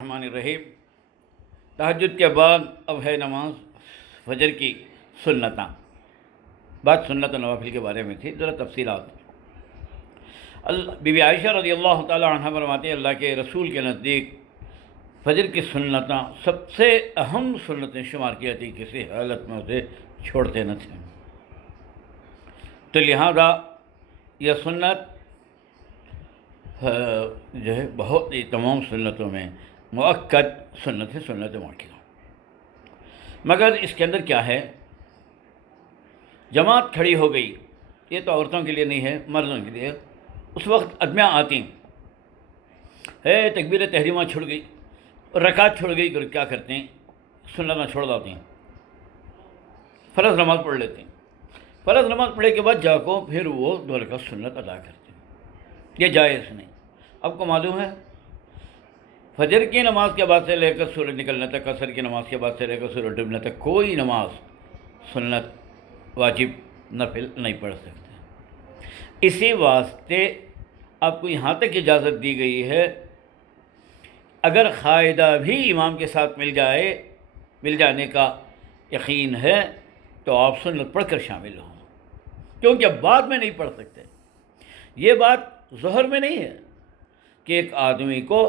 الرحمن الرحیم۔ تہجد کے بعد اب ہے نماز فجر کی سنتاں۔ بات سنت و نوافل کے بارے میں تھی، ذرا تفصیلات۔ بی بی عائشہ رضی اللہ تعالی عنہ فرماتے ہیں اللہ کے رسول کے نزدیک فجر کی سنتاں سب سے اہم سنتیں شمار کی جاتی، کسی حالت میں اسے چھوڑتے نہ تھے۔ تو لہذا یہ سنت جو ہے بہت ہی تمام سنتوں میں مؤکد سنت ہے، سنت مؤکدہ۔ مگر اس کے اندر کیا ہے، جماعت کھڑی ہو گئی، یہ تو عورتوں کے لیے نہیں ہے، مردوں کے لیے۔ اس وقت ادمیاں آتی ہے، تکبیر تحریمہ چھوڑ گئی، رکعت چھوڑ گئی، کیا کرتے ہیں، سنتیں چھوڑ دیتے ہیں، فرض نماز پڑھ لیتے ہیں۔ فرض نماز پڑھنے کے بعد جا کو پھر وہ 2 رکعت سنت ادا کرتے ہیں، یہ جائز نہیں۔ آپ کو معلوم ہے فجر کی نماز کے بعد سے لے کر سورج نکلنے تک، عصر کی نماز کے بعد سے لے کر سورج ڈوبنے تک کوئی نماز سنت واجب نفل نہیں پڑھ سکتے۔ اسی واسطے آپ کو یہاں تک اجازت دی گئی ہے، اگر قاعدہ بھی امام کے ساتھ مل جانے کا یقین ہے تو آپ سنت پڑھ کر شامل ہوں، کیونکہ بعد میں نہیں پڑھ سکتے۔ یہ بات ظہر میں نہیں ہے کہ ایک آدمی کو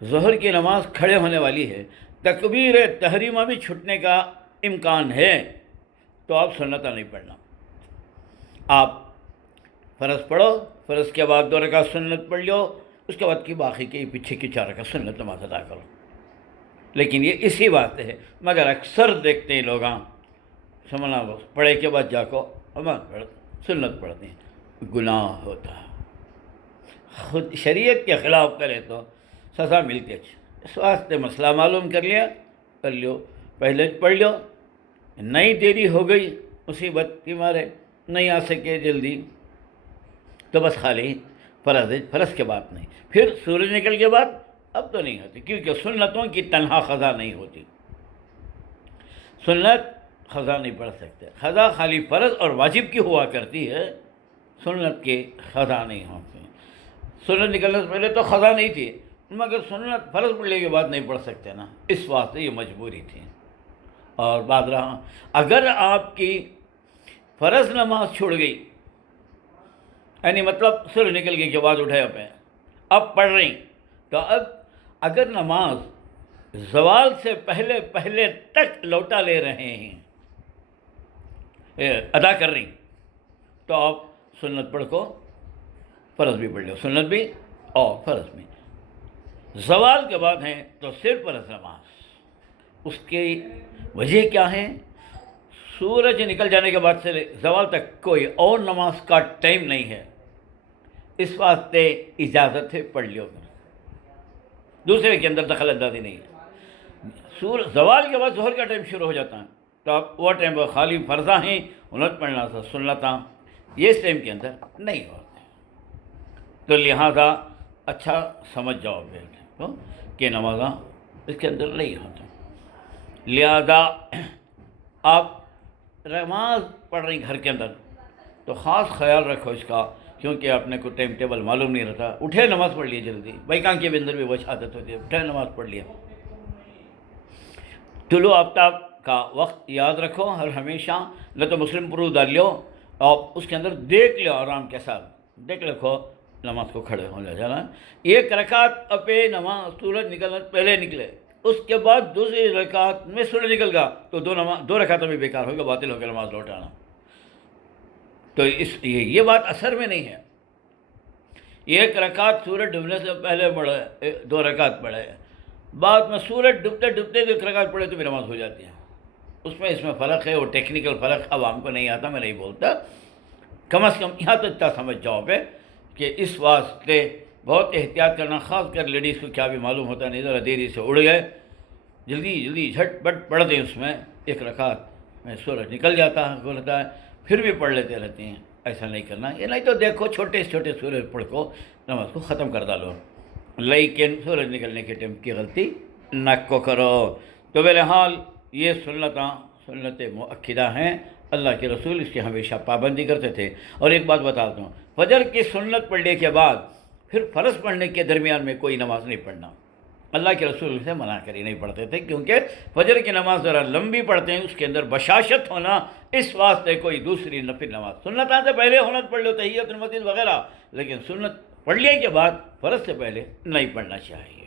ظہر کی نماز کھڑے ہونے والی ہے، تکبیر تحریمہ بھی چھٹنے کا امکان ہے، تو آپ سنت نہیں پڑھنا۔ آپ فرض پڑھو، فرض کے بعد 2 رکعت سنت پڑھ لو، اس کے بعد کی باقی کے پیچھے کی 4 رکعت سنت نماز ادا کرو۔ لیکن یہ اسی بات ہے، مگر اکثر دیکھتے ہیں لوگ سمنا پڑھے کے بعد جا کو سنت پڑھتے ہیں، گناہ ہوتا ہے، خود شریعت کے خلاف کرے تو سزا ملتی ہے۔ اس واسطے مسئلہ معلوم کر لیو، پہلے پڑھ لو، نئی دیری ہو گئی مصیبت کی مارے نہیں آ سکے جلدی تو بس خالی فرض کے بعد نہیں، پھر سورج نکل کے بعد اب تو نہیں ہوتی، کیونکہ سنتوں کی تنہا قضا نہیں ہوتی، سنت قضا نہیں پڑھ سکتے، قضا خالی فرض اور واجب کی ہوا کرتی ہے، سنت کی قضا نہیں ہوتی۔ سنت نکلنے سے پہلے تو قضا نہیں تھی، مگر سنت فرض پڑھنے کے بعد نہیں پڑھ سکتے نا، اس واسطے یہ مجبوری تھی۔ اور بعد رہا، اگر آپ کی فرض نماز چھوڑ گئی، یعنی مطلب سورج نکل گئی کے بعد اٹھے اب پڑھ رہی، تو اب اگر نماز زوال سے پہلے تک لوٹا لے رہے ہیں، ادا کر رہی، تو آپ سنت پڑھ کو فرض بھی پڑھ لو، سنت بھی اور فرض بھی۔ زوال کے بعد ہیں تو صرف فرض نماز۔ اس کی وجہ کیا ہے، سورج نکل جانے کے بعد سے زوال تک کوئی اور نماز کا ٹائم نہیں ہے، اس واسطے اجازت ہے پڑھ لیو، دوسرے کے اندر دخل اندازی نہیں ہے۔ زوال کے بعد ظہر کا ٹائم شروع ہو جاتا ہے، تو آپ وہ ٹائم خالی فرضاں ہیں انہیں پڑھنا تھا، سنتاں یہ اس ٹائم کے اندر نہیں ہوتے، تو لہذا اچھا سمجھ جاؤ کہ نمازاں اس کے اندر نہیں ہوتا۔ لہذا آپ نماز پڑھ رہی گھر کے اندر تو خاص خیال رکھو اس کا، کیونکہ آپ نے کوئی ٹائم ٹیبل معلوم نہیں رہتا، اٹھے نماز پڑھ لیے جلدی، بھائی کہاں کے اندر بھی وہ عادت ہوتی ہے، اٹھے نماز پڑھ لیا۔ طلوع آفتاب کا وقت یاد رکھو ہر ہمیشہ، نہ تو مسلم پرو ڈال لو اور اس کے اندر دیکھ لو، آرام کے ساتھ دیکھ رکھو نماز کو کھڑے ہونے جانا۔ 1 رکعت پہ نماز سورج نکلنے پہلے نکلے، اس کے بعد دوسری رکعت میں سورج نکل گا تو 2 رکعتیں بھی بیکار ہوگا، باطل ہو گیا نماز لوٹانا۔ تو یہ بات اثر میں نہیں ہے، 1 رکعت سورج ڈوبنے سے پہلے پڑھے، 2 رکعت پڑھے، بعد میں سورج ڈوبتے 1 رکعت پڑھے تو بھی نماز ہو جاتی ہے۔ اس میں فرق ہے، وہ ٹیکنیکل فرق عوام کو نہیں آتا، میں نہیں بولتا، کم از کم یہاں تو اتنا سمجھ جاؤ پہ کہ اس واسطے بہت احتیاط کرنا، خاص کر لیڈیز کو کیا بھی معلوم ہوتا نہیں، ذرا دیری سے اڑ گئے، جلدی جھٹ پٹ پڑھ دیں، اس میں 1 رکعت میں سورج نکل جاتا ہے، پھر بھی پڑھ لیتے رہتے ہیں، ایسا نہیں کرنا۔ یہ نہیں تو دیکھو چھوٹے سورج پڑھ کو نماز کو ختم کر ڈالو، لیکن سورج نکلنے کے ٹائم کی غلطی نہ کو کرو۔ تو بہرحال یہ سنت مؤکدہ ہیں، اللہ کے رسول اس کی ہمیشہ پابندی کرتے تھے۔ اور ایک بات بتاتا ہوں، فجر کی سنت پڑھنے کے بعد پھر فرض پڑھنے کے درمیان میں کوئی نماز نہیں پڑھنا، اللہ کے رسول سے منع کری نہیں پڑھتے تھے، کیونکہ فجر کی نماز ذرا لمبی پڑھتے ہیں، اس کے اندر بشاشت ہونا، اس واسطے کوئی دوسری نفل نماز سنتوں سے پہلے ہونا پڑھ لو، تحیۃ المسجد وغیرہ، لیکن سنت پڑھ لیے کے بعد فرض سے پہلے نہیں پڑھنا چاہیے۔